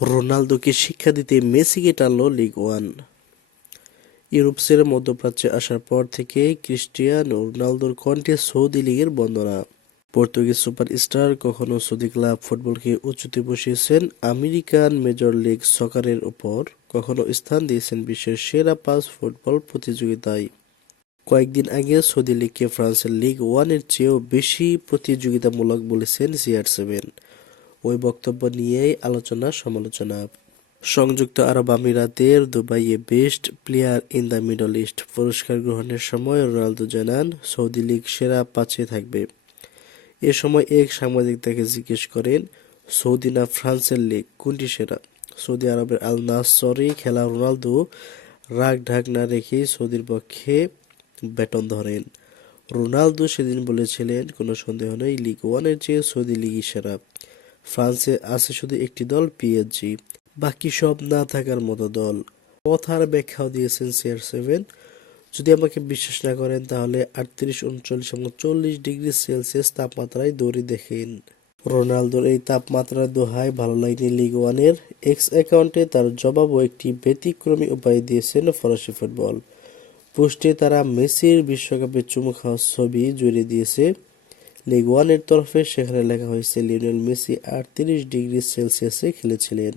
রোনালদোকে শিক্ষা দিতে মেসিকে টানল লিগ ওয়ান ইউরোপ ছেড়ে মধ্যপ্রাচ্যে আসার পর থেকে ক্রিস্টিয়ানো রোনালদোর কণ্ঠে সৌদি লীগের বন্দনা। পর্তুগিজ সুপারস্টার কখনো সৌদি ক্লাব ফুটবলকে উঁচুতে বসিয়েছেন আমেরিকান মেজর লিগ সকারের ওপর, কখনো স্থান দিয়েছেন বিশ্বের সেরা পাঁচ ফুটবল প্রতিযোগিতায়। কয়েকদিন আগে সৌদি লীগকে ফ্রান্সের লিগ ওয়ানের চেয়েও বেশি প্রতিযোগিতামূলক বলেছেন সিআর সেভেন ওই বক্তব্য নিয়েই আলোচনা সমালোচনা। সংযুক্ত আরব আমিরাতের দুবাইয়ে best player in the middle east পুরস্কার গ্রহণের সময় রোনালদো জানান, সৌদি লীগ সেরা পাঁচে থাকবে। এ সময় এক সাংবাদিক তাকে জিজ্ঞেস করেন, সৌদি না ফ্রান্সের লীগ, কোনটি সেরা? সৌদি আরবের আল নাসরে খেলা রোনালদো রাগ ঢাক না রেখে সৌদির পক্ষে ব্যাটন ধরেন। রোনালদো সেদিন বলেছিলেন, কোনো সন্দেহ নেই, লিগ ওয়ানের চেয়ে সৌদি লিগই সেরা। ফ্রান্সে আছে শুধু একটি দল পিএসজি বাকি সব না থাকার মতো দল। কথার ব্যাখ্যাও দিয়েছেন সিআর সেভেন যদি আমাকে বিশ্বাস না করেন, তাহলে আটত্রিশ, উনচল্লিশ এবং চল্লিশ ডিগ্রি সেলসিয়াস তাপমাত্রায় দৌড়ে দেখেন। রোনালদোর এই তাপমাত্রা দোহায় ভালো লাগেনি লিগ ওয়ানের এক্স অ্যাকাউন্টে তার জবাবও একটি ব্যতিক্রমী উপায় দিয়েছেন ফরাসি ফুটবল পোস্টে তারা মেসির বিশ্বকাপে চুমু খাওয়ার ছবি জুড়ে দিয়েছে। লিগ ওয়ানের তরফে সেখানে লেখা হয়েছে লিওনেল মেসি আটত্রিশ ডিগ্রি সেলসিয়াসে খেলেছিলেন।